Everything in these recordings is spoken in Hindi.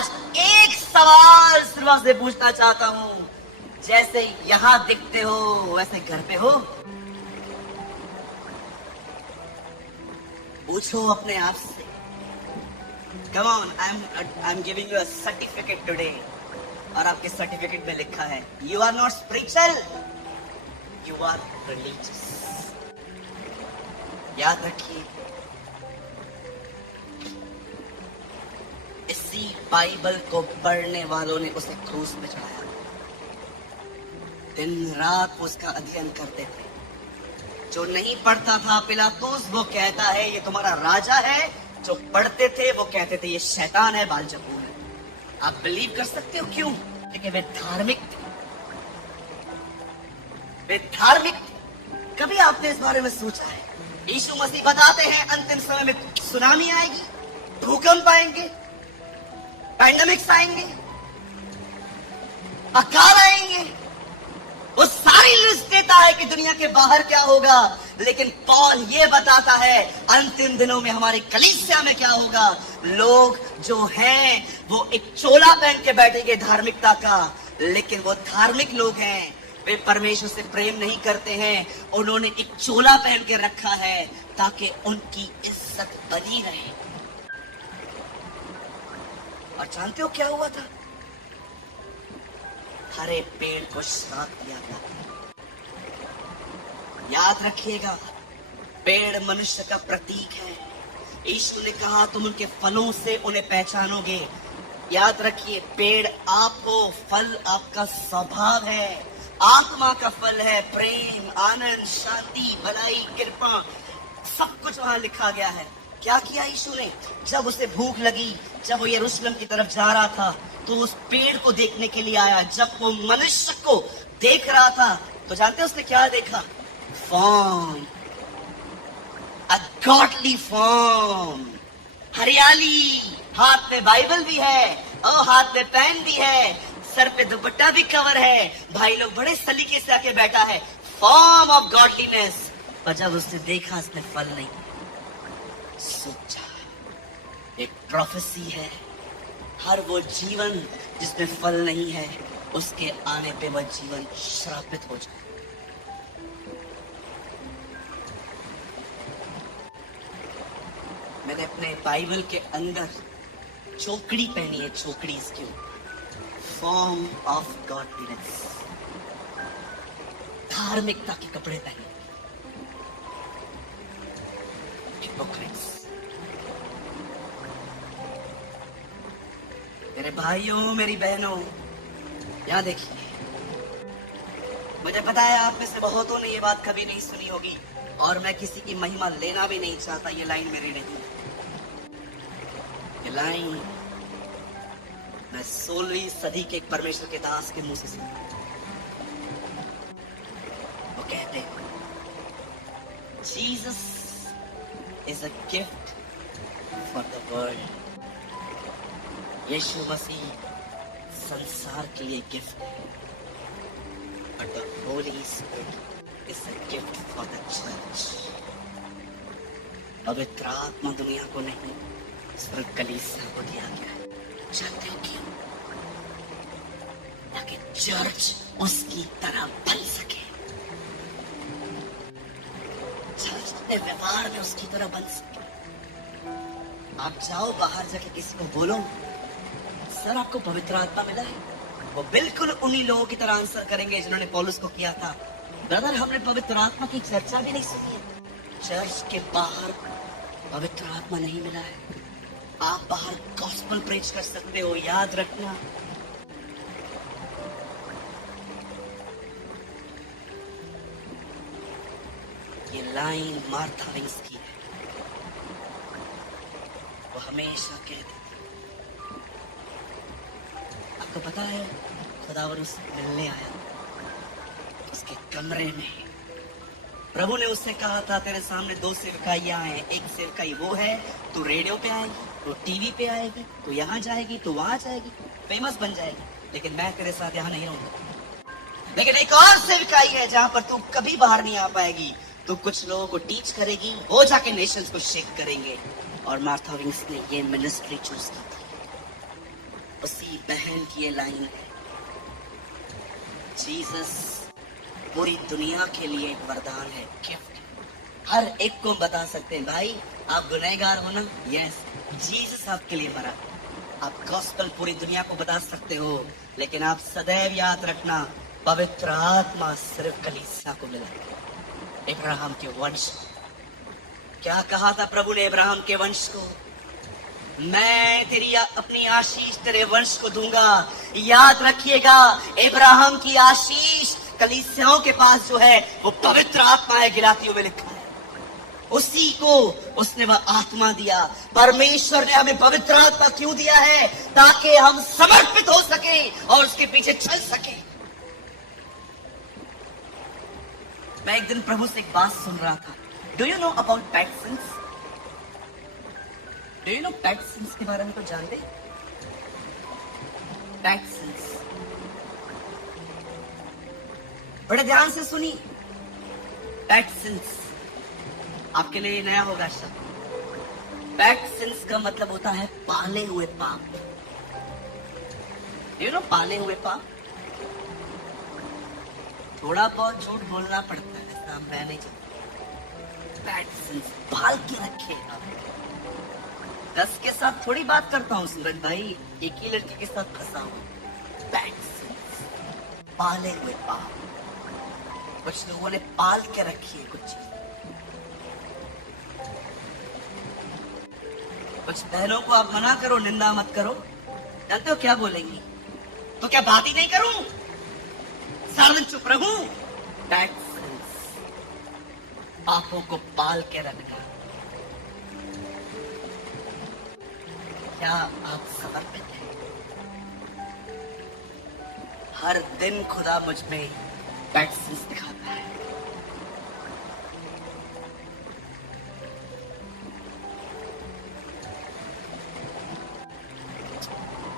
आज एक सवाल सिर्फ आपसे पूछना चाहता हूं, जैसे यहां दिखते हो वैसे घर पे हो? पूछो अपने आप से। Come on, I am giving you a certificate today, और आपके सर्टिफिकेट में लिखा है you are not spiritual, you are religious. याद रखिए, इसी बाइबल को पढ़ने वालों ने उसे क्रूस पे चढ़ाया। दिन रात वो उसका अध्ययन करते थे। जो नहीं पढ़ता था पिलातुस, वो कहता है ये तुम्हारा राजा है। जो पढ़ते थे वो कहते थे ये शैतान है, बालजबूर है। आप बिलीव कर सकते हो क्यों? क्योंकि वे धार्मिक थे। वे धार्मिक थे। कभी आपने इस बारे में सोचा है? यीशु मसीह बताते हैं अंतिम समय में सुनामी आएगी, भूकंप आएंगे, पैंडेमिक्स आएंगे, अकाल आएंगे। वो सारी लिस्ट देता है कि दुनिया के बाहर क्या होगा, लेकिन पॉल ये बताता है अंतिम दिनों में हमारी कलीसिया में क्या होगा। लोग जो हैं वो एक चोला पहन के बैठेंगे धार्मिकता का, लेकिन वो धार्मिक लोग हैं, वे परमेश्वर से प्रेम नहीं करते हैं। उन्होंने एक चोला पहन के रखा है ताकि उनकी इज्जत बनी रहे। और जानते हो क्या हुआ था? हरे पेड़ को श्राप दिया गया। याद रखिएगा, पेड़ मनुष्य का प्रतीक है। यीशु ने कहा तुम उनके फलों से उन्हें पहचानोगे। याद रखिए, पेड़ आप हो, फल आपका स्वभाव है, आत्मा का फल है, प्रेम, आनंद, शांति, भलाई, कृपा, सब कुछ वहां लिखा गया है। क्या किया यीशु ने? जब उसे भूख लगी, जब वो यरूशलेम की तरफ जा रहा था, तो उस पेड़ को देखने के लिए आया। जब वो मनुष्य को देख रहा था, तो जानते हैं उसने क्या देखा? फॉर्म, अ गॉडली फॉर्म, हरियाली, हाथ में बाइबल भी है और हाथ में पेन भी है, सर पे दुपट्टा भी कवर है। भाई लोग बड़े सलीके से आके बैठा है, फॉर्म ऑफ गॉडलीनेस। पर जब उसने देखा उसने फल नहीं, सूख जा। एक प्रोफेसी है, हर वो जीवन जिसमें फल नहीं है, उसके आने पे वह जीवन श्रापित हो जाए। मैंने अपने बाइबल के अंदर चौकड़ी पहनी है, चौकड़ी इसके ऊपर फॉर्म ऑफ गॉडलीनेस, धार्मिकता के कपड़े पहने। हिपोक्रेट्स। मेरे भाइयों, मेरी बहनों, यहाँ देखिए, मुझे पता है आप में से बहुतों ने ये बात कभी नहीं सुनी होगी, और मैं किसी की महिमा लेना भी नहीं चाहता। ये लाइन मेरी नहीं, ये लाइन मैं 16वीं सदी के एक परमेश्वर के दास के मुंह से सुनी। वो कहते हैं Jesus is a gift for the world. यीशु मसीह संसार के लिए गिफ्ट है, but the holy spirit is a gift for the church. पवित्र आत्मा दुनिया को नहीं, सिर्फ कलीसिया को दिया गया है। जानते हो क्यों? ताकि चर्च उसकी तरह बन सके, चर्च अपने व्यवहार में उसकी तरह बन सके। आप जाओ बाहर जाके किसी को बोलो सर आपको पवित्र आत्मा मिला है, वो बिल्कुल उन्हीं लोगों की तरह आंसर करेंगे जिन्होंने पौलुस को किया था, ब्रदर हमने पवित्र आत्मा की चर्चा भी नहीं सुनी है। चर्च के बाहर पवित्र आत्मा नहीं मिला है। आप बाहर गॉस्पेल प्रीच कर सकते हो, याद रखना। ये लाइन मार्था विंग्स की है। वो हमेशा कहती थी, आपको पता है खुदावर उससे मिलने आया, उसके कमरे में प्रभु ने उससे कहा था तेरे सामने 2 सेवकाइयां हैं, एक सेवकाई वो है, तू रेडियो पे आएगी, तू टीवी पे आएगी, तू यहाँ जाएगी, तू वहां जाएगी, फेमस बन जाएगी, लेकिन मैं तेरे साथ यहाँ नहीं रहूंगा। लेकिन एक और सेवकाई है जहां पर तू कभी बाहर नहीं आ पाएगी, तू कुछ लोगों को टीच करेगी, वो जाके नेशंस को शेक करेंगे। और मार्था विंग्स ने ये मिनिस्ट्री चूज की थी। उसी बहन की ये लाइन है, जीसस पूरी दुनिया के लिए एक वरदान है, गिफ्ट। हर एक को बता सकते हैं, भाई आप गुनहगार हो ना, यस जीसस आपके लिए मरा। आप गॉस्पेल पूरी दुनिया को बता सकते हो, लेकिन आप सदैव याद रखना, पवित्र आत्मा सिर्फ कलीसिया को मिला। इब्राहिम के वंश, क्या कहा था प्रभु ने इब्राहिम के वंश को? मैं तेरी अपनी आशीष तेरे वंश को दूंगा। याद रखिएगा, इब्राहिम की आशीष कलीसियाओं के पास जो है वो पवित्र आत्मा है, गिलातियों में लिखा है। उसी को उसने वह आत्मा दिया। परमेश्वर ने हमें पवित्र आत्मा क्यों दिया है? ताकि हम समर्पित हो सके और उसके पीछे चल सके। मैं एक दिन प्रभु से एक बात सुन रहा था। Do you know about pet since? Do you know pet since के बारे में तो जानते? पेट सिंस, बड़े ध्यान से सुनी। पेट सिंस आपके लिए नया होगा शब्द। पेट सिंस का मतलब होता है पाले हुए पाप। यू नो पाले हुए पाप, थोड़ा बहुत झूठ बोलना पड़ता है, ऐसा हम रह नहीं सकते। पेट सिंस पाल के रखेगा। 10 के साथ थोड़ी बात करता हूँ सूरज भाई, एक ही लड़की के साथ फंसा हूँ। पेट सिंस, पाले हुए पाप। कुछ लोगों ने पाल के रखी है कुछ चीज। कुछ बहनों को आप मना करो, निंदा मत करो, जानते हो क्या बोलेंगी? तो क्या बात ही नहीं करूं? सारा दिन चुप रहूं? पेट सिंस, पापों को पाल के रखना। क्या आप समर्पित हैं? हर दिन खुदा मुझ में पेट सिंस दिखाता है।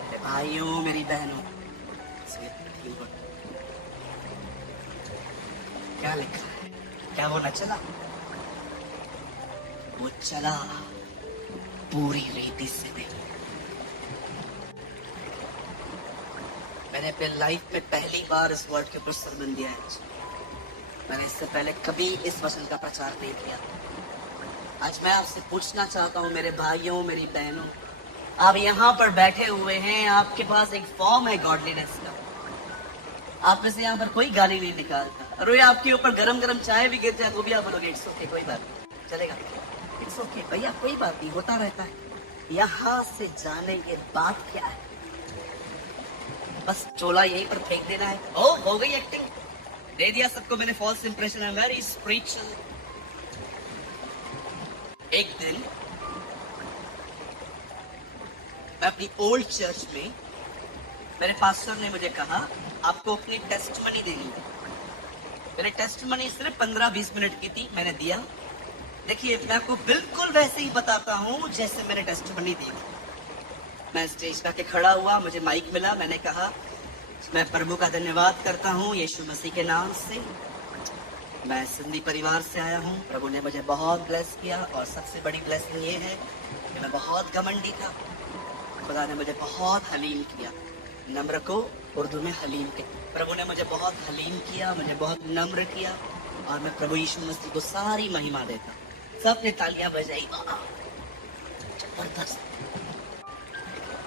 मेरे भाइयों, मेरी बहनों, क्या लिखा है? क्या वो न चला? वो चला पूरी रीति से नहीं। मैंने अपने लाइफ में पहली बार इस वर्ड के ऊपर सरमन दिया है। मैंने इससे पहले कभी इस वचन का प्रचार नहीं किया। आज मैं आपसे पूछना चाहता हूँ, मेरे भाइयों, मेरी बहनों, आप यहाँ पर बैठे हुए हैं, आपके पास एक फॉर्म है गॉडलीनेस का। आप में से यहाँ पर कोई गाली नहीं निकालता। अरे आपके ऊपर गरम गरम चाय भी गिर जाए वो भी आप बोलोगे इट्स ओके, कोई बात नहीं, चलेगा, इट्स ओके भैया, कोई बात नहीं, होता रहता है। यहाँ से जाने के बाद क्या है? बस चोला यहीं पर फेंक देना है। ओ हो गई एक्टिंग, दे दिया सबको मैंने फॉल्स इंप्रेशन, है वेरी स्पिरिचुअल। एक दिन मैं अपनी ओल्ड चर्च में, मेरे पास्टर ने मुझे कहा आपको अपनी टेस्टमनी देनी है। मैंने टेस्टमनी सिर्फ 15-20 मिनट की थी, मैंने दिया। देखिए मैं आपको बिल्कुल वैसे ही बताता हूँ जैसे मैंने टेस्टमनी दी थी। मैं स्टेज पे खड़ा हुआ, मुझे माइक मिला, मैंने कहा मैं प्रभु का धन्यवाद करता हूँ यीशु मसीह के नाम से। मैं सिंधी परिवार से आया हूँ, प्रभु ने मुझे बहुत ब्लेस किया और सबसे बड़ी ब्लेसिंग ये है कि मैं बहुत घमंडी था, खुदा ने मुझे बहुत हलीम किया। नम्र को उर्दू में हलीम के, प्रभु ने मुझे बहुत हलीम किया, मुझे बहुत नम्र किया और मैं प्रभु यीशु मसीह को सारी महिमा देता। सबने तालियां बजाई, जबरदस्त।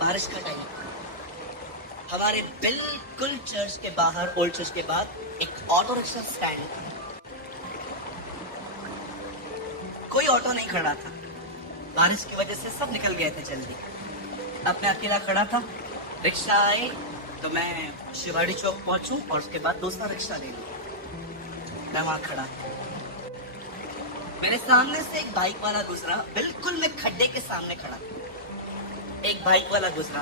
बारिश का टाइम, हमारे बिल्कुल चर्च के बाहर, ओल्ड चर्च के बाद एक ऑटो रिक्शा स्टैंड था। कोई ऑटो नहीं खड़ा था, बारिश की वजह से सब निकल गए थे जल्दी। अब मैं अकेला खड़ा था। रिक्शा आए तो मैं शिवाड़ी चौक पहुंचूं और उसके बाद दूसरा रिक्शा ले लूं। मैं वहां खड़ा था, मेरे सामने से एक बाइक वाला गुजरा, बिल्कुल मैं खड्डे के सामने खड़ा। एक बाइक वाला गुजरा,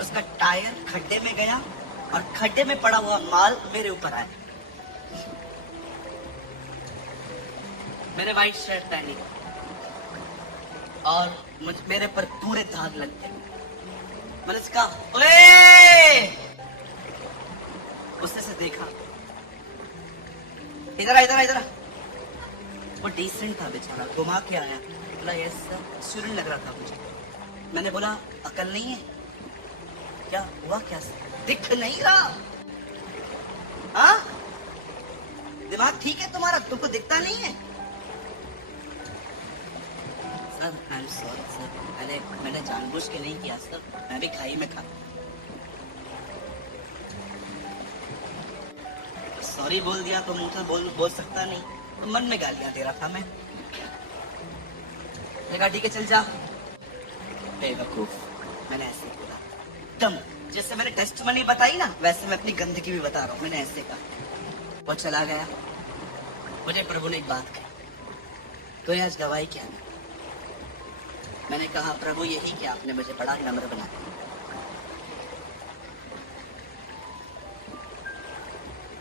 उसका टायर खड्डे में गया और खड्डे में पड़ा हुआ माल मेरे ऊपर आया। मैंने व्हाइट शर्ट पहनी और मेरे पर पूरे दाग लग गए। मैंने कहा ओए, उसने से देखा, इधर आ, इधर आ, इधर आ। वो डिसेंट था बेचारा, घुमा के आया, बोला यस स्टूडेंट लग रहा था मुझे। मैंने बोला अकल नहीं है क्या हुआ? क्या दिख नहीं रहा? हाँ, दिमाग ठीक है तुम्हारा? तुमको दिखता नहीं है? Sir I am sorry sir, अरे मैंने जानबूझ के नहीं किया सर, मैं भी खाई में था। सॉरी बोल दिया तो मुंह से बोल सकता नहीं, तो मन में गालियां दे रहा था मैं। ठीक है चल जा। बेवकूफ, मैंने ऐसे बोला एकदम जैसे मैंने टेस्ट मनी बताई ना, वैसे मैं अपनी गंदगी भी बता रहा हूँ। मैंने ऐसे कहा, वो चला गया। मुझे प्रभु ने एक बात कही, तो आज गवाही क्या है? मैंने कहा प्रभु यही कि आपने मुझे बड़ा नम्र बना दिया।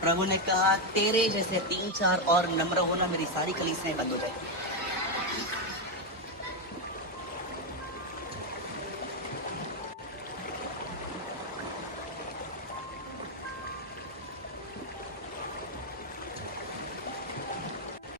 प्रभु ने कहा तेरे जैसे 3-4 और नम्र होना, मेरी सारी कलीसियां बंद हो जाएगी।